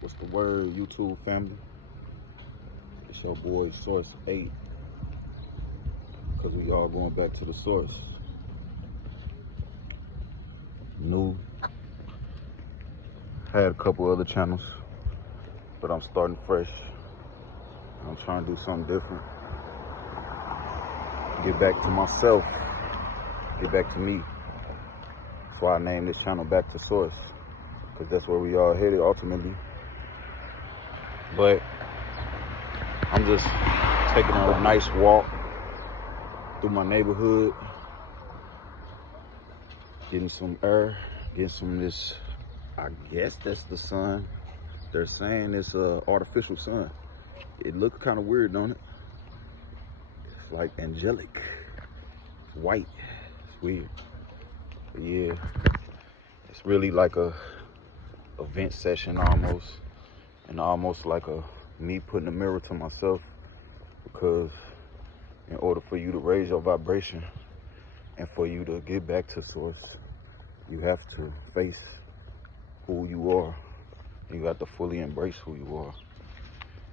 What's the word, YouTube family? It's your boy Source 8, because we all going back to the source. New. Had a couple other channels, but I'm starting fresh. I'm trying to do something different. Get back to myself. Get back to me. That's why I named this channel Back to Source, because that's where we all headed ultimately. But I'm just taking a nice walk through my neighborhood, getting some air, getting some of this, I guess that's the sun. They're saying it's a artificial sun. It looks kind of weird, don't it? It's like angelic, white. It's weird. But yeah, it's really like a event session almost, and almost like me putting a mirror to myself, because in order for you to raise your vibration and for you to get back to source, you have to face who you are. You have to fully embrace who you are.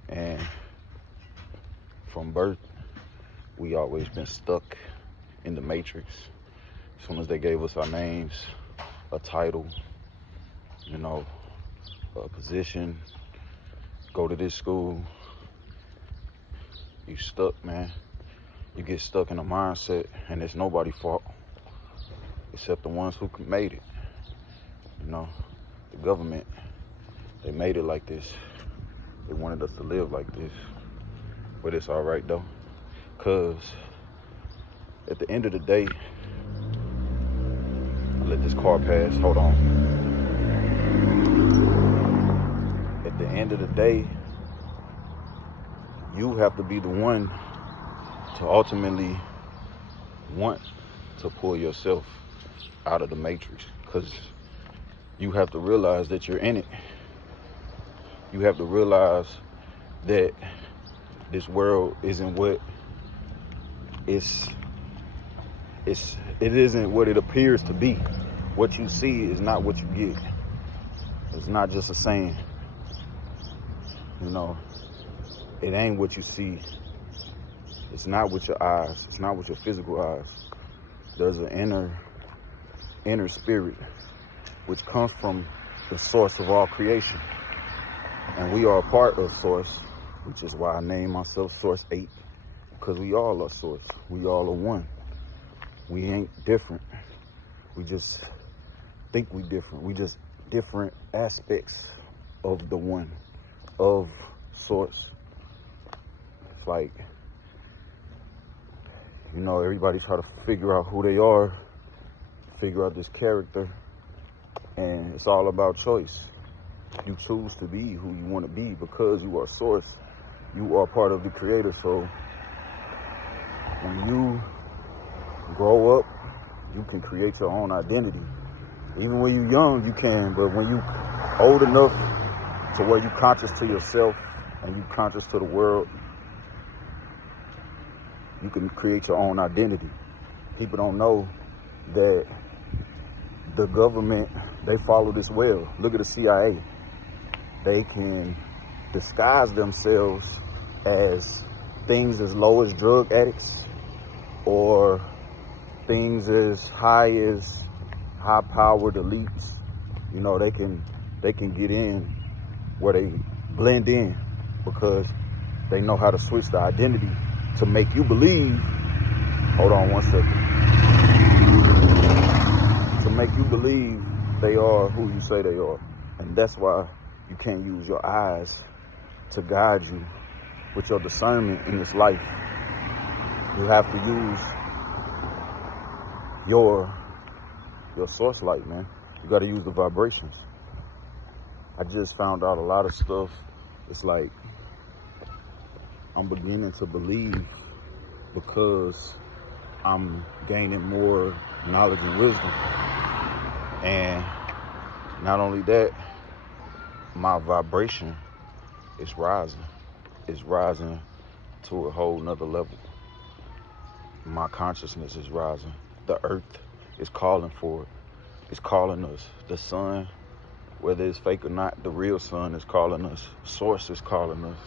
And from birth, we always been stuck in the matrix. As soon as they gave us our names, a title, a position, go to this school, you stuck, man. You get stuck in a mindset, and it's nobody's fault except the ones who made it. The government, they made it like this. They wanted us to live like this. But it's all right though, because at the end of the day, I'll let this car pass, hold on. At the end of the day, you have to be the one to ultimately want to pull yourself out of the matrix, because you have to realize that you're in it. You have to realize that this world isn't what it isn't what it appears to be. What you see is not what you get. It's not just a saying. It ain't what you see. It's not with your eyes. It's not with your physical eyes. There's an inner spirit which comes from the source of all creation. And we are a part of source, which is why I named myself Source 8, because we all are source. We all are one. We ain't different. We just think we different. We just different aspects of the one, of source. It's like, everybody try to figure out who they are, figure out this character, and it's all about choice. You choose to be who you want to be because you are source. You are part of the creator. So when you grow up, you can create your own identity. Even when you're young, you can, but when you old enough to where you conscious to yourself and you conscious to the world, you can create your own identity. People don't know that the government, they follow this well. Look at the CIA. They can disguise themselves as things as low as drug addicts, or things as high-powered elites. They can get in where they blend in, because they know how to switch the identity to make you believe, hold on one second, to make you believe they are who you say they are. And that's why you can't use your eyes to guide you with your discernment in this life. You have to use your source light, man. You got to use the vibrations. I just found out a lot of stuff. It's like I'm beginning to believe, because I'm gaining more knowledge and wisdom. And not only that, my vibration is rising. It's rising to a whole nother level. My consciousness is rising. The earth is calling for it. It's calling us. The sun, Whether it's fake or not, the real sun is calling us. Source is calling us.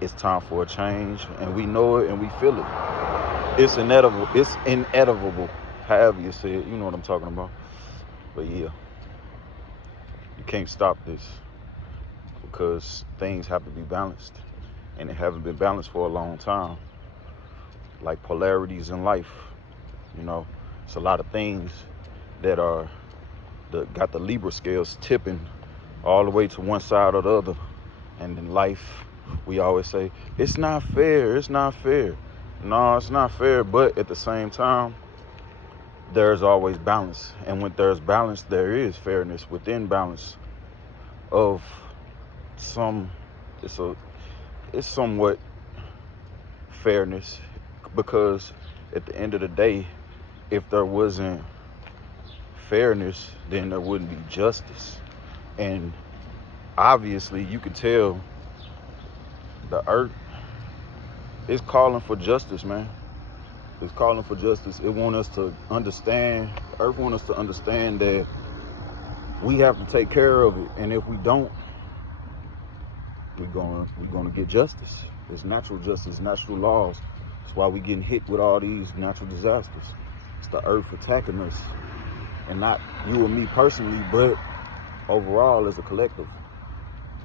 It's time for a change, and we know it and we feel it. It's inevitable. It's inevitable. However you say it, you know what I'm talking about. But yeah, you can't stop this because things have to be balanced, and it haven't been balanced for a long time. Like polarities in life, you know, it's a lot of things that got the Libra scales tipping all the way to one side or the other. And in life, we always say, it's not fair, it's not fair. No, it's not fair, but at the same time, there's always balance. And when there's balance, there is fairness within balance of it's somewhat fairness, because at the end of the day, if there wasn't fairness, then there wouldn't be justice. And obviously you can tell the earth is calling for justice, man. It's calling for justice. It wants us to understand, the earth wants us to understand that we have to take care of it. And if we don't, we're gonna get justice. It's natural justice, natural laws. That's why we getting hit with all these natural disasters. It's the earth attacking us. And not you and me personally, but overall as a collective.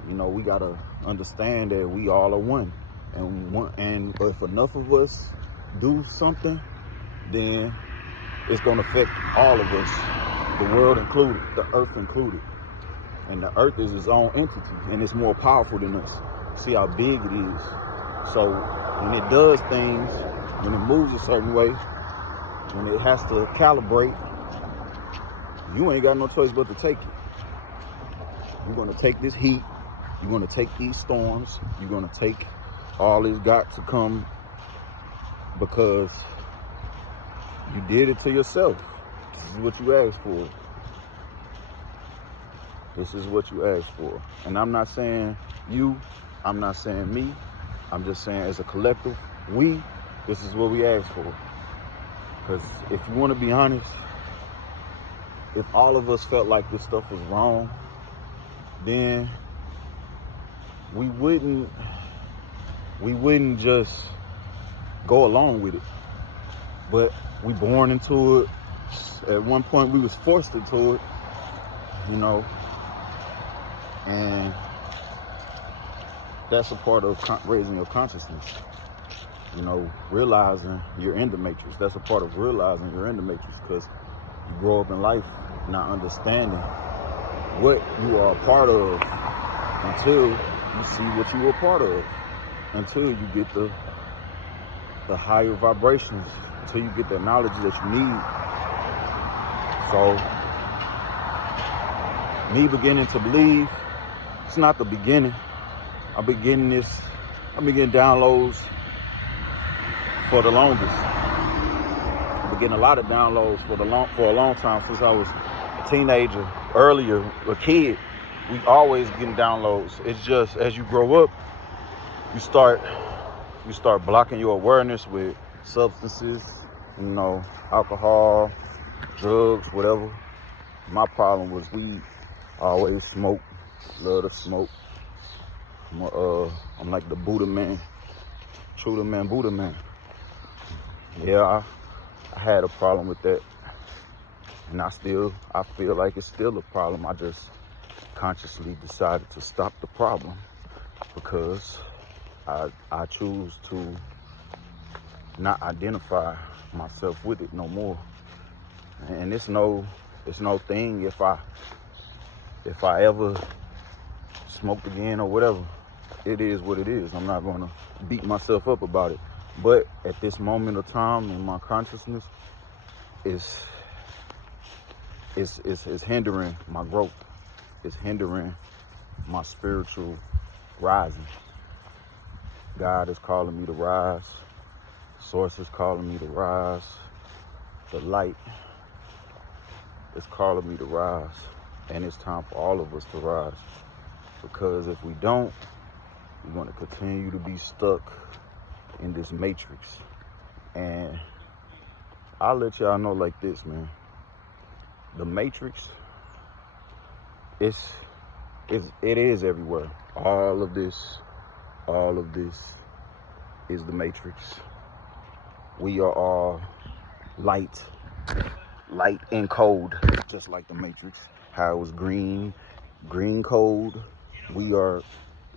You know, we gotta understand that we all are one. And if enough of us do something, then it's gonna affect all of us, the world included, the earth included. And the earth is its own entity, and it's more powerful than us. See how big it is. So when it does things, when it moves a certain way, when it has to calibrate, you ain't got no choice but to take it. You're gonna take this heat, you're gonna take these storms, you're gonna take all this got to come because you did it to yourself. This is what you asked for. This is what you asked for. And I'm not saying you, I'm not saying me, I'm just saying as a collective, this is what we asked for. Because if you want to be honest, if all of us felt like this stuff was wrong, then we wouldn't just go along with it. But we born into it. At one point we was forced into it, you know, and that's a part of raising your consciousness. You know, realizing you're in the matrix. That's a part of realizing you're in the matrix, because you grow up in life not understanding what you are a part of until you see what you were a part of, until you get the higher vibrations, until you get the knowledge that you need. So me beginning to believe, it's not the beginning. I've been getting downloads for the longest. I've been getting a lot of downloads for a long time, since I was a teenager, earlier, a kid. We always getting downloads. It's just as you grow up, you start blocking your awareness with substances, you know, alcohol, drugs, whatever. My problem was weed. I always smoke, love to smoke. I'm like the Buddha man, Buddha man. Yeah, I had a problem with that, and I feel like it's still a problem. I just consciously decided to stop the problem because I choose to not identify myself with it no more. And it's no thing if I ever smoked again or whatever. It is what it is. I'm not gonna beat myself up about it. But at this moment of time in my consciousness, it's hindering my growth. It's hindering my spiritual rising. God is calling me to rise. Source is calling me to rise. The light is calling me to rise. And it's time for all of us to rise. Because if we don't, we're going to continue to be stuck in this matrix. And I'll let y'all know like this, man. The matrix it is everywhere. All of this is the Matrix. We are all light and cold, just like the Matrix. How it was green cold. We are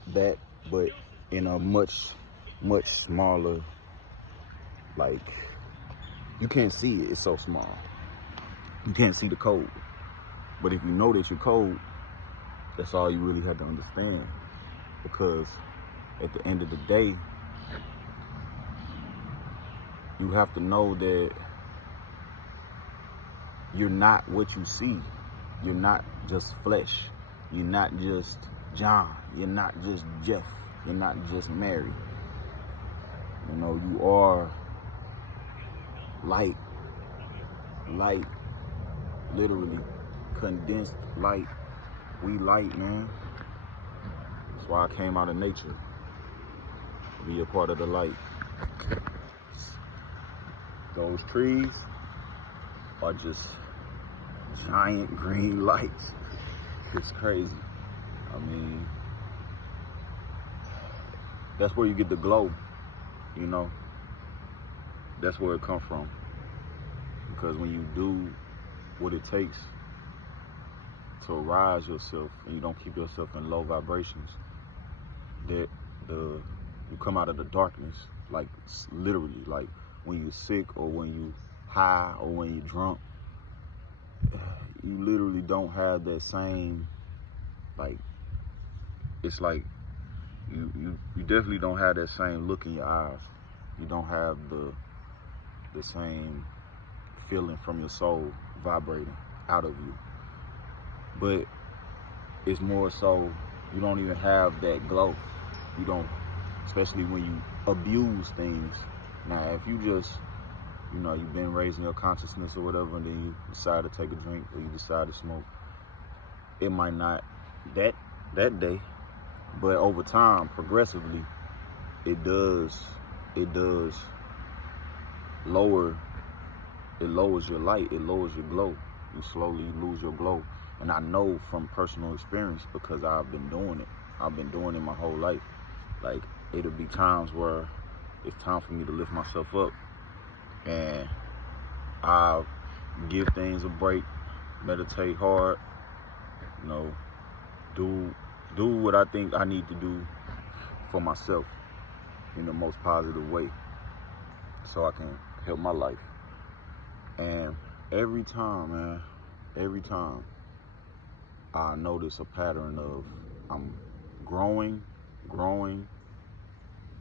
that, but in a much smaller. Like, you can't see it. It's so small. You can't see the code. But if you know that you're cold, that's all you really have to understand. Because at the end of the day, you have to know that you're not what you see. You're not just flesh. You're not just John. You're not just Jeff. You're not just Mary. You know, you are light, literally condensed light. We light, man. That's why I came out of nature, to be a part of the light. Those trees are just giant green lights. It's crazy. I mean, that's where you get the glow, you know. That's where it comes from. Because when you do what it takes to arise yourself and you don't keep yourself in low vibrations, that you come out of the darkness, like literally, like when you're sick or when you high or when you're drunk, you literally don't have that same, like, it's like you definitely don't have that same look in your eyes. You don't have the same feeling from your soul vibrating out of you. But it's more so, you don't even have that glow. You don't, especially when you abuse things. Now, if you just, you know, you've been raising your consciousness or whatever, and then you decide to take a drink or you decide to smoke, it might not that day, but over time, progressively, it lowers your light, it lowers your glow. You slowly lose your glow. And I know from personal experience, because I've been doing it. I've been doing it my whole life. Like, it'll be times where it's time for me to lift myself up, and I'll give things a break, meditate hard, you know, do what I think I need to do for myself in the most positive way, so I can help my life. And every time, I notice a pattern of I'm growing,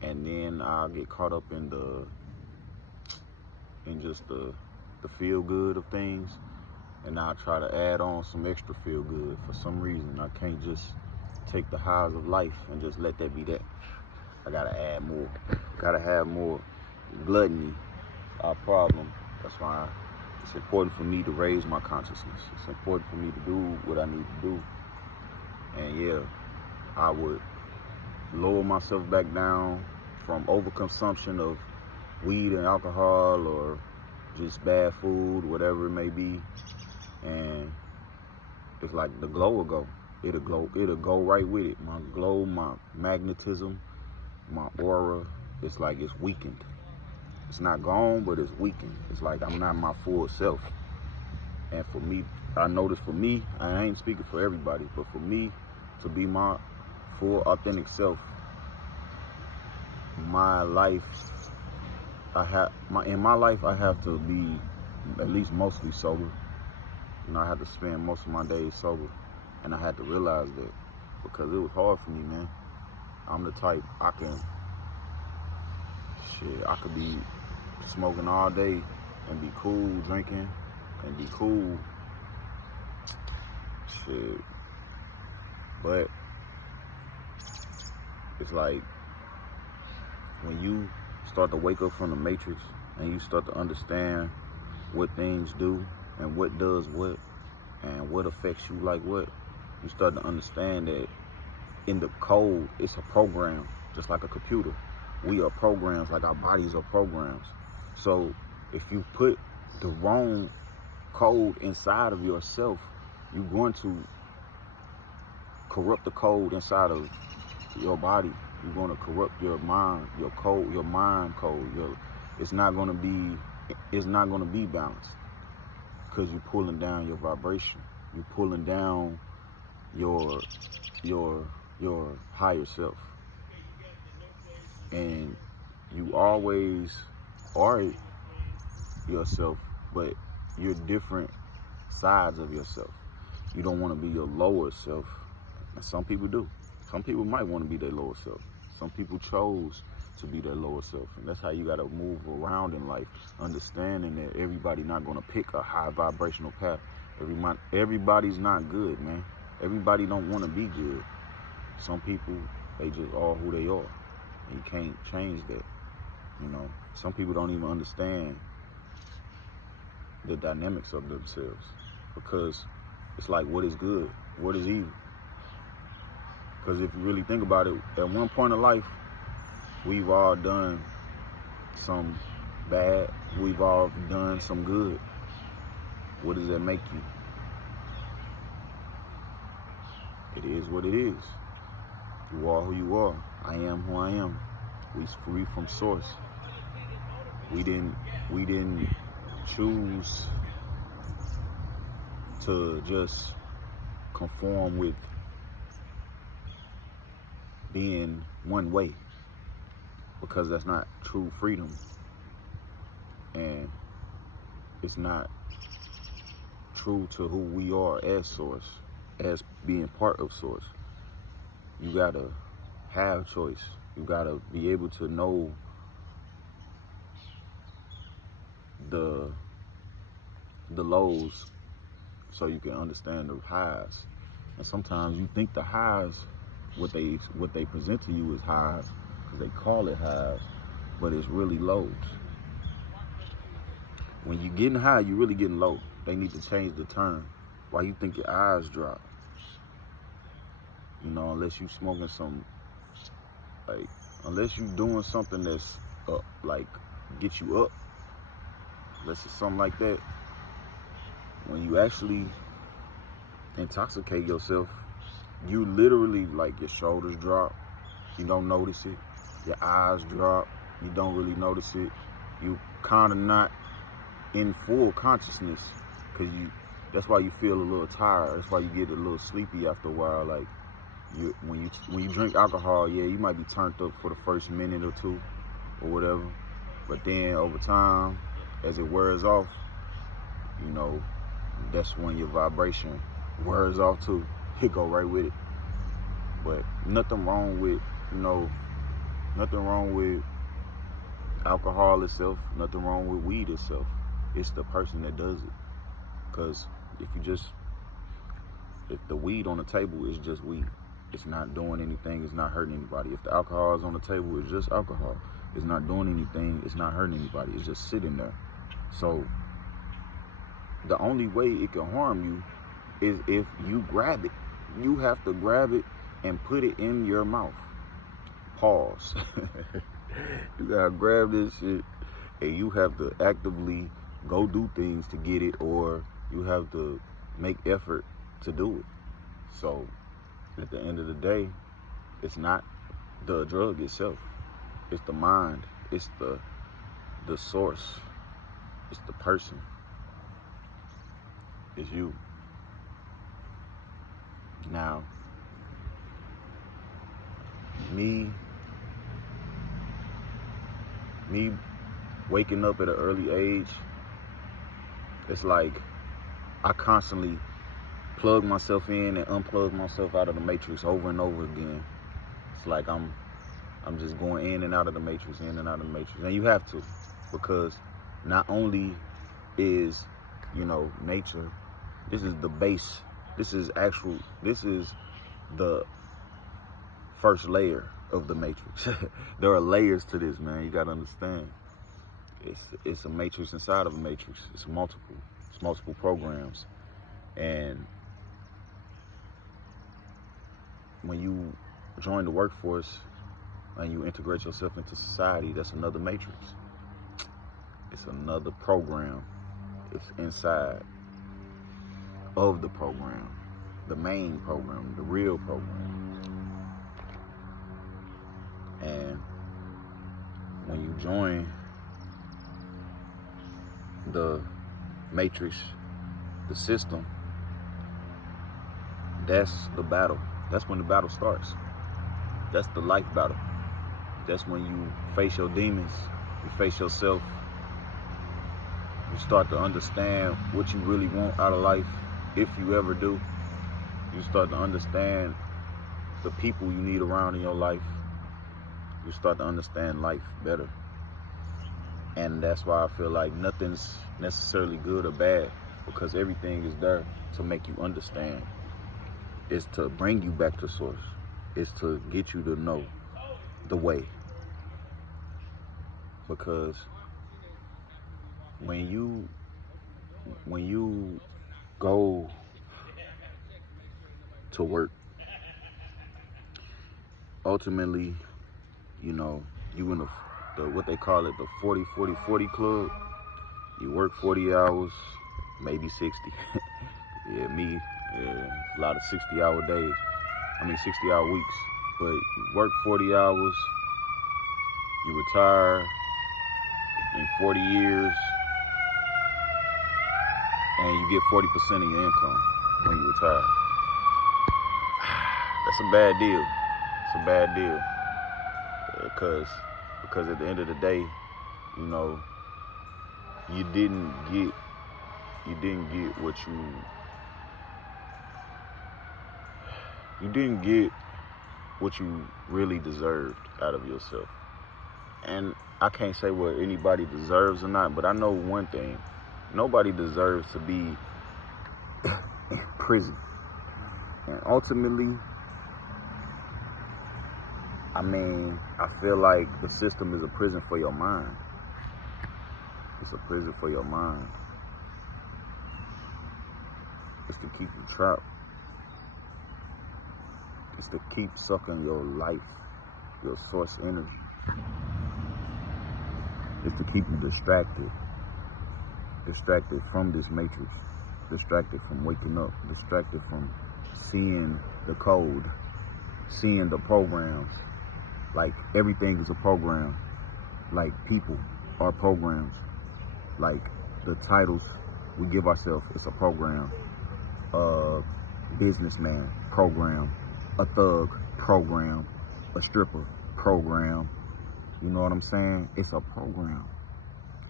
and then I get caught up in just the feel good of things, and I try to add on some extra feel good. For some reason, I can't just take the highs of life and just let that be that. I gotta add more. Gotta have more. Gluttony, our problem. That's why it's important for me to raise my consciousness. It's important for me to do what I need to do. And yeah, I would lower myself back down from overconsumption of weed and alcohol or just bad food, whatever it may be. And it's like the glow will go. It'll go right with it. My glow, my magnetism, my aura, it's like it's weakened. It's not gone, but it's weakened. It's like I'm not my full self. And for me, I notice for me, I ain't speaking for everybody, but for me to be my full authentic self, in my life I have to be at least mostly sober. You know, I had to spend most of my days sober, and I had to realize that, because it was hard for me, man. I'm the type, I could be smoking all day and be cool, drinking and be cool, shit. But it's like when you start to wake up from the matrix and you start to understand what things do and what does what and what affects you like what, you start to understand that in the code, it's a program, just like a computer. We are programs, like our bodies are programs. So if you put the wrong code inside of yourself, you're going to corrupt the code inside of your body. You're gonna corrupt your mind, your code, your mind code. It's not gonna be balanced because you're pulling down your vibration. You're pulling down your higher self, and you always are yourself, but you're different sides of yourself. You don't want to be your lower self. And some people do. Some people might want to be their lower self. Some people chose to be their lower self. And that's how you got to move around in life, understanding that everybody not going to pick a high vibrational path. Everybody's not good, man. Everybody don't want to be good. Some people, they just are who they are. And you can't change that. You know, some people don't even understand the dynamics of themselves, because it's like, what is good? What is evil? Because if you really think about it, at one point of life, we've all done some bad. We've all done some good. What does that make you? It is what it is. You are who you are. I am who I am. We free from source. We didn't choose to just conform with being one way, because that's not true freedom, and it's not true to who we are as source, as being part of source. You gotta have choice. You gotta be able to know the lows so you can understand the highs. And sometimes you think the highs, what they present to you is highs, because they call it highs, but it's really lows. When you're getting high, you're really getting low. They need to change the term. Why you think your eyes drop? You know, unless you smoking some, like, unless you doing something that's like get you up, unless it's something like that. When you actually intoxicate yourself, you literally, like, your shoulders drop, you don't notice it. Your eyes drop, you don't really notice it. You kind of not in full consciousness, because that's why you feel a little tired. That's why you get a little sleepy after a while. Like, when you drink alcohol, yeah, you might be turned up for the first minute or two or whatever, but then over time, as it wears off, you know, that's when your vibration wears off too. It go right with it. But nothing wrong with, nothing wrong with alcohol itself, nothing wrong with weed itself. It's the person that does it. Because if the weed on the table is just weed, it's not doing anything, it's not hurting anybody. If the alcohol is on the table, it's just alcohol. It's not doing anything, it's not hurting anybody, it's just sitting there. So the only way it can harm you is if you grab it. You have to grab it and put it in your mouth. Pause. You gotta grab this shit, and you have to actively go do things to get it, or you have to make effort to do it. So at the end of the day, it's not the drug itself. It's the mind. It's the source. It's the person. It's you. Now, me waking up at an early age, it's like I constantly plug myself in and unplug myself out of the matrix over and over again. It's like I'm just going in and out of the matrix, in and out of the matrix. And you have to, because not only is, nature, this is the base. This is the first layer of the matrix. There are layers to this, man. You gotta understand. It's a matrix inside of a matrix. It's multiple programs. And when you join the workforce and you integrate yourself into society, that's another matrix. It's another program. It's inside of the program. the main program, the real program. And when you join the matrix, the system, that's the battle. That's when the battle starts. That's the life battle. That's when you face your demons, you face yourself, you start to understand what you really want out of life, if you ever do. You start to understand the people you need around in your life. You start to understand life better. And that's why I feel like nothing's necessarily good or bad, because everything is there to make you understand. It's to bring you back to source. It's to get you to know the way. Because when you go to work, ultimately, you know, you in the what they call it, the 40-40-40 club. You work 40 hours, maybe 60. Yeah, a lot of 60-hour days. 60-hour weeks. But you work 40 hours, you retire in 40 years, and you get 40% of your income when you retire. That's a bad deal. It's a bad deal. Because at the end of the day, you know, you didn't get what you really deserved out of yourself. And I can't say what anybody deserves or not, but I know one thing: nobody deserves to be in prison. And ultimately, I feel like the system is a prison for your mind. It's a prison for your mind. It's to keep you trapped. It's to keep sucking your life, your source energy. It's to keep you distracted from this matrix, distracted from waking up, distracted from seeing the code, seeing the programs. Like, everything is a program. Like, people are programs. Like, the titles we give ourselves, it's a program. Businessman, program. A thug, program. A stripper, program. You know what I'm saying? It's a program.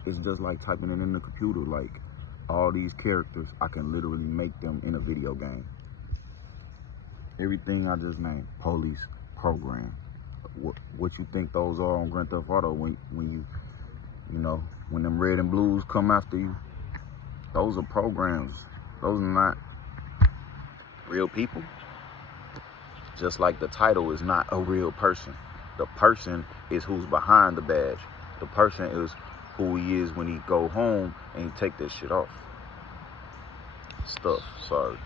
It's just like typing it in the computer. Like, all these characters, I can literally make them in a video game. Everything I just named, police, program. What you think those are on Grand Theft Auto, when you know, when them red and blues come after you, those are programs. Those are not real people. Just like the title is not a real person. The person is who's behind the badge. The person is who he is when he go home and he take that shit off. Sorry.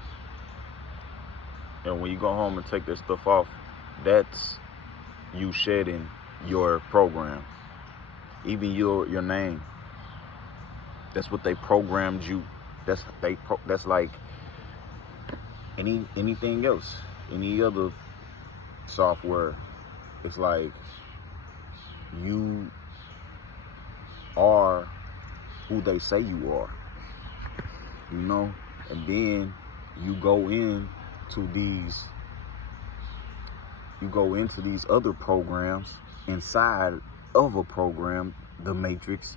And when you go home and take that stuff off, that's you shedding your program. Even your name. That's what they programmed you. That's like anything else. Any other software. It's like you are who they say you are. You know? And then you go into these other programs inside of a program, the matrix,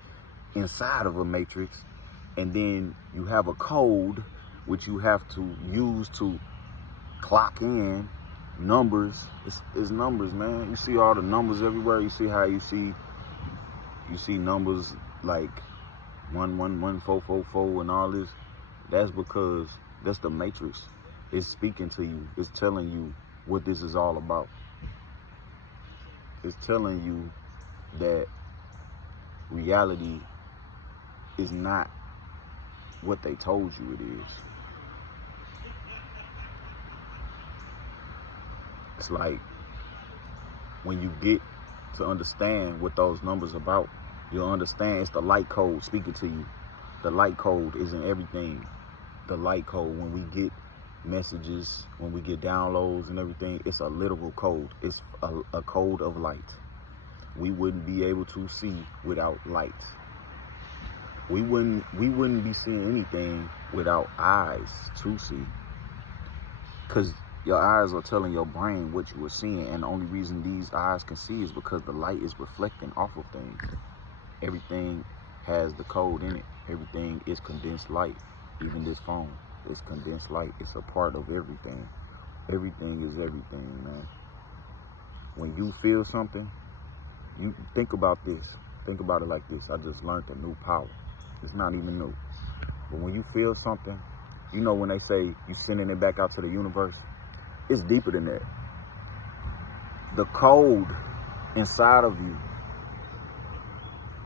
inside of a matrix, and then you have a code which you have to use to clock in numbers. It's numbers, man. You see all the numbers everywhere. You see how you see numbers like 11144 and all this. That's because that's the matrix. It's speaking to you. It's telling you what this is all about. It's telling you that reality is not what they told you it is. It's like when you get to understand what those numbers are about, you'll understand it's the light code speaking to you. The light code isn't everything. The light code, when we get messages, when we get downloads and everything, it's a literal code. It's a code of light. We wouldn't be able to see without light. We wouldn't be seeing anything without eyes to see. Because your eyes are telling your brain what you are seeing, and the only reason these eyes can see is because the light is reflecting off of things. Everything has the code in it. Everything is condensed light. Even this phone is condensed light. It's a part of everything. Everything is everything, man. When you feel something, you think about this. Think about it like this. I just learned a new power. It's not even new. But when you feel something, you know when they say you sending it back out to the universe, it's deeper than that. The code inside of you,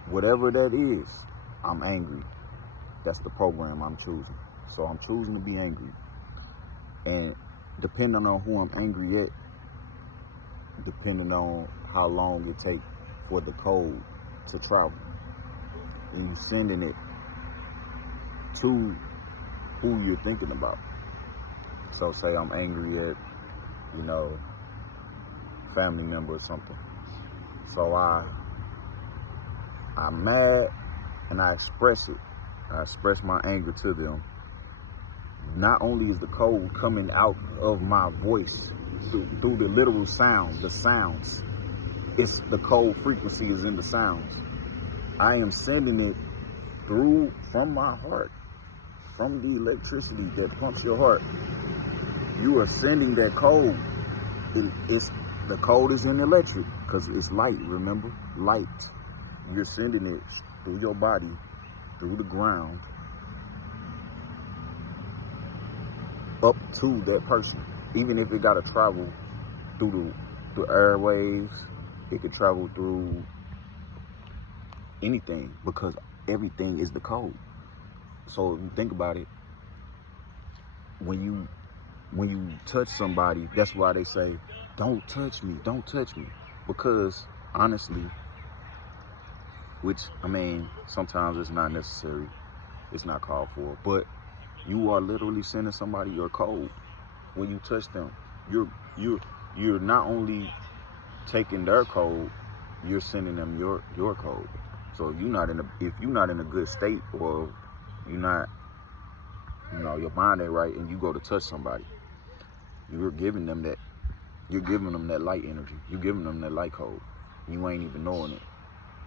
whatever that is, I'm angry. That's the program I'm choosing. So I'm choosing to be angry. And depending on who I'm angry at, depending on how long it takes for the code to travel, and you sending it to who you're thinking about. So say I'm angry at, family member or something. So I'm mad and I express it. I express my anger to them. Not only is the code coming out of my voice through the literal sound, the sounds, it's the code frequency is in the sounds. I am sending it through from my heart, from the electricity that pumps your heart. You are sending that code. The code is in electric because it's light, remember? Light. You're sending it through your body, through the ground, up to that person. Even if it got to travel through the airwaves, it could travel through anything because everything is the code. So if you think about it, when you touch somebody, that's why they say, don't touch me, don't touch me. Because honestly, which, sometimes it's not necessary, it's not called for, but you are literally sending somebody your code. When you touch them, you're not only taking their code, you're sending them your code. So if you're not in a good state, or you're not, your mind ain't right, and you go to touch somebody, you're giving them that light energy. You're giving them that light code. You ain't even knowing it.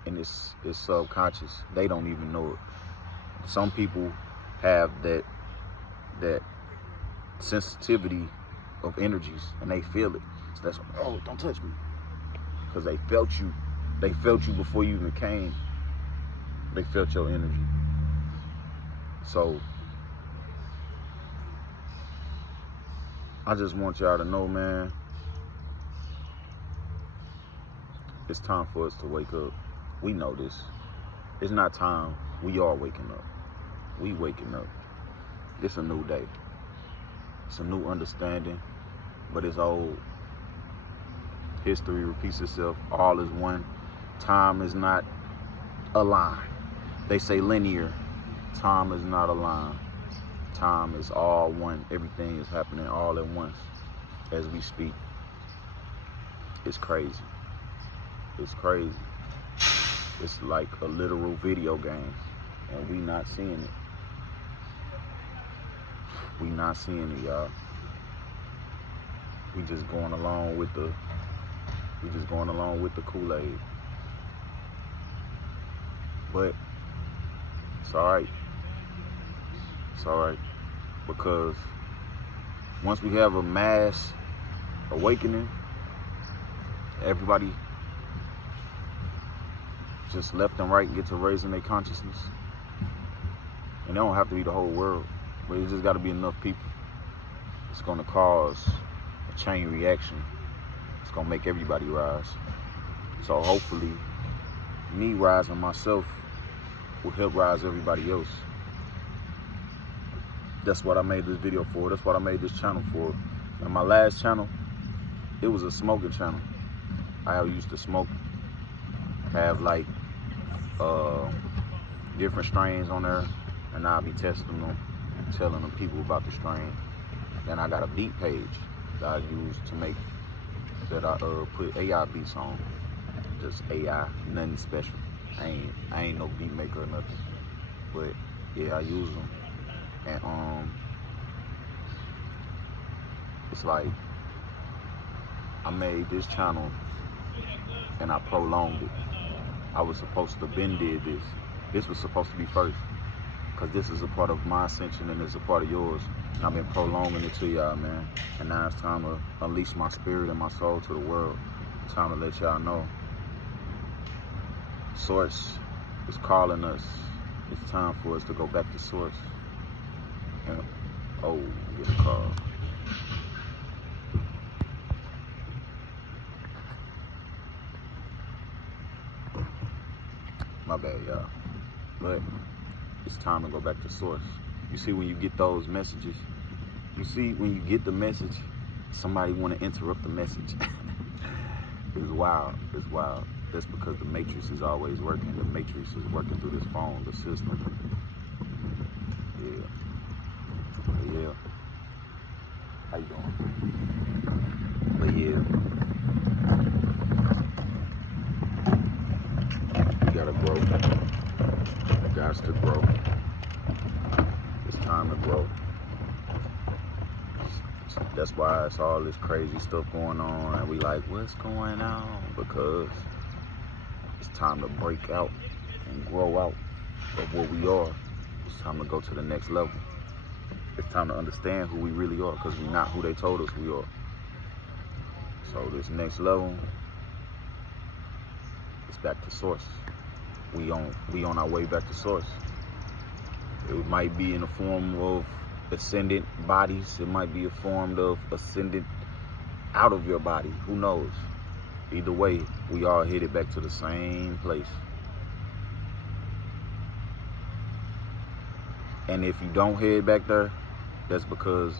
And it's subconscious. They don't even know it. Some people have that sensitivity of energies, and they feel it. So that's, oh, don't touch me. Because they felt you. They felt you before you even came. They felt your energy. So I just want y'all to know, man, it's time for us to wake up. We know this. It's not time. We are waking up. We waking up. It's a new day. It's a new understanding, but it's old. History repeats itself. All is one. Time is not a line. They say linear. Time is not a line. Time is all one. Everything is happening all at once as we speak. It's crazy. It's crazy. It's like a literal video game, and we not seeing it. We not seeing it, y'all. We just going along with the Kool-Aid. But it's all right. It's all right, because once we have a mass awakening, everybody just left and right get to raising their consciousness. And it don't have to be the whole world, but it just got to be enough people. It's going to cause a chain reaction. It's going to make everybody rise. So hopefully, me rising myself will help rise everybody else. That's what I made this video for. That's what I made this channel for. And my last channel, it was a smoking channel. I used to smoke, have like different strains on there, and I'll be testing them, telling them people about the strain. Then I got a beat page that I use to make, that I put AI beats on. Just AI, nothing special. I ain't no beat maker or nothing. But yeah, I use them. And it's like, I made this channel and I prolonged it. I was supposed to been did this. This was supposed to be first, because this is a part of my ascension and it's a part of yours. I've been prolonging it to y'all, man. And now it's time to unleash my spirit and my soul to the world. It's time to let y'all know. Source is calling us. It's time for us to go back to Source. And, oh, get a call. My bad, y'all. But it's time to go back to Source. You see, when you get those messages, you see when you get the message, somebody want to interrupt the message. It's wild. It's wild. That's because the matrix is always working. The matrix is working through this phone, the system. Yeah. Yeah. How you doing? But yeah. You gotta grow. You guys to grow. It's time to grow. That's why it's all this crazy stuff going on, and we like, what's going on? Because it's time to break out and grow out of what we are. It's time to go to the next level. It's time to understand who we really are, because we're not who they told us we are. So this next level, it's back to Source. We on our way back to Source. It might be in the form of ascendant bodies. It might be a form of ascendant out of your body. Who knows? Either way, we all headed back to the same place. And if you don't head back there, that's because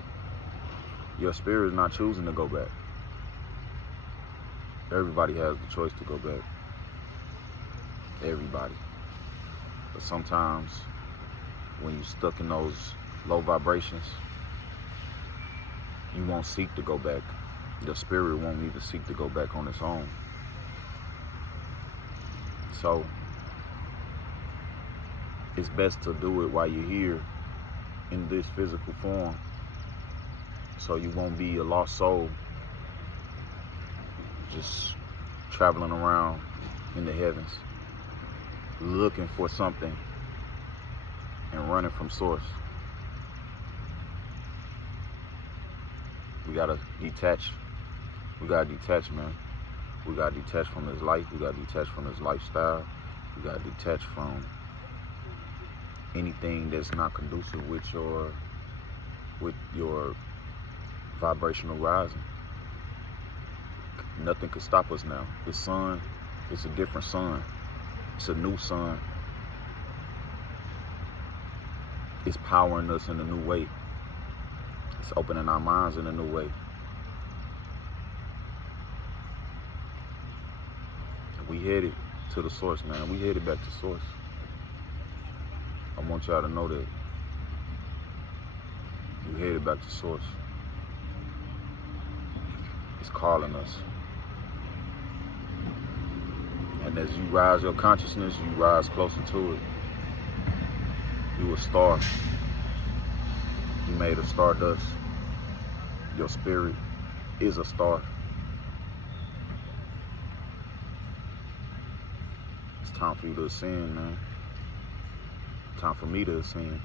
your spirit is not choosing to go back. Everybody has the choice to go back. Everybody. But sometimes when you're stuck in those low vibrations, you won't seek to go back. The spirit won't even seek to go back on its own. So it's best to do it while you're here in this physical form, so you won't be a lost soul just traveling around in the heavens looking for something and running from Source. We gotta detach. We gotta detach, man. We gotta detach from this life. We gotta detach from this lifestyle. We gotta detach from anything that's not conducive with your vibrational rising. Nothing can stop us now. This sun, it's a different sun. It's a new sun. It's powering us in a new way. It's opening our minds in a new way. We headed to the Source, man. We headed back to Source. I want y'all to know that. We headed back to Source. It's calling us. And as you rise your consciousness, you rise closer to it. You a star. You made of stardust. Your spirit is a star. It's time for you to ascend, man. It's time for me to ascend.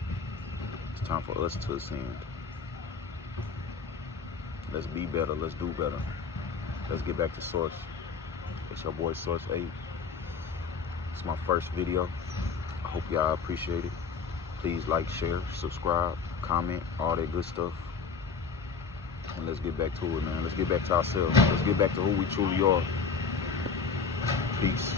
It's time for us to ascend. Let's be better. Let's do better. Let's get back to Source. It's your boy Source 8. It's my first video. I hope y'all appreciate it. Please like, share, subscribe, comment, all that good stuff. And let's get back to it, man. Let's get back to ourselves. Let's get back to who we truly are. Peace.